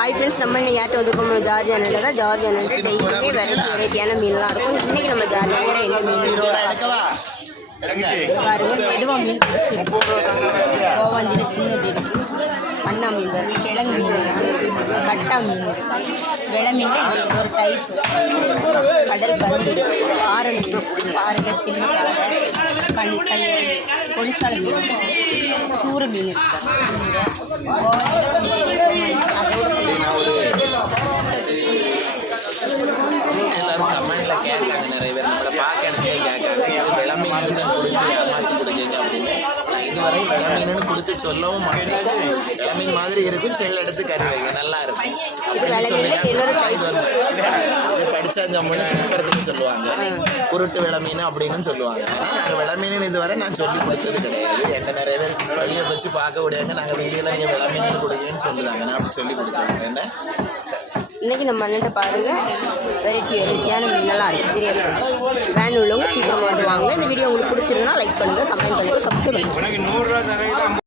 Hi friends, நம்ம இன்னைக்கு யார்கிட்ட வந்துருக்கோம் ஜார்ஜ் அண்ணன் தான். ஜார்ஜ் அண்ணன் டெய்லியுமே வெரைட்டியான மீன்லாம் இருக்கும். இன்றைக்கி நம்ம ஜார்ஜ் அண்ணன் என்ன மீன் பாருங்க. நெடுவா மீன் கோவாஞ்சில சின்னது இருக்குது, அண்ணா மீன் இருக்குது, கிழங்கு மீன் இருக்குது, கட்டா மீன் இருக்குது, வெளை மீன் இது ஒரு டைப்பு, கடல் கரும்பு இருக்குது, ஆறு மீன் பாருங்க, சின்ன பாறை கை பொலிசால மீன், சூறு மீன் இருக்குது. எல்லாரும் கமெண்ட்ல கேட்காங்க, நிறைய பேர் நம்மளை பார்க்க இடத்துல கேட்காங்க, இது வெள மீன் தான் கொடுத்து ஏமாற்றி கொடுக்கீங்க அப்படின்னு. நான் இதுவரை வெள மீனுன்னு கொடுத்து சொல்லவும் மாட்டேன். வெள மீன் மாதிரி இருக்கும், செல் எடுத்து கறி வைங்க, நல்லா இருக்கும் அப்படின்னு சொல்லி இது படித்தா ஜம்முன்னு அனுப்புறதுன்னு சொல்லுவாங்க. குருட்டு வெள மீன் அப்படின்னு சொல்லுவாங்க. நாங்கள் வெள மீன் இதுவரை நான் சொல்லி கொடுத்தது கிடையாது. என்ன நிறைய பேர் வெளியே வச்சு பார்க்க முடியாங்க, நாங்கள் வெளியில் நீங்கள் வெள மீன் கொடுக்கீங்கன்னு சொல்லுறாங்க. நான் அப்படி சொல்லி கொடுத்தாங்க. என்ன இன்றைக்கி நம்ம அண்ணன்ட்ட பாருங்கள், வெரைட்டியான மீனெல்லாம் இருக்குது. சரியா வேன் உள்ளவங்க சீக்கிரமாக வந்து வாங்க. இந்த வீடியோ உங்களுக்கு பிடிச்சிருந்தா லைக் பண்ணுங்கள், கமெண்ட் பண்ணுங்கள், சப்ஸ்கிரைப் பண்ணுங்கள்.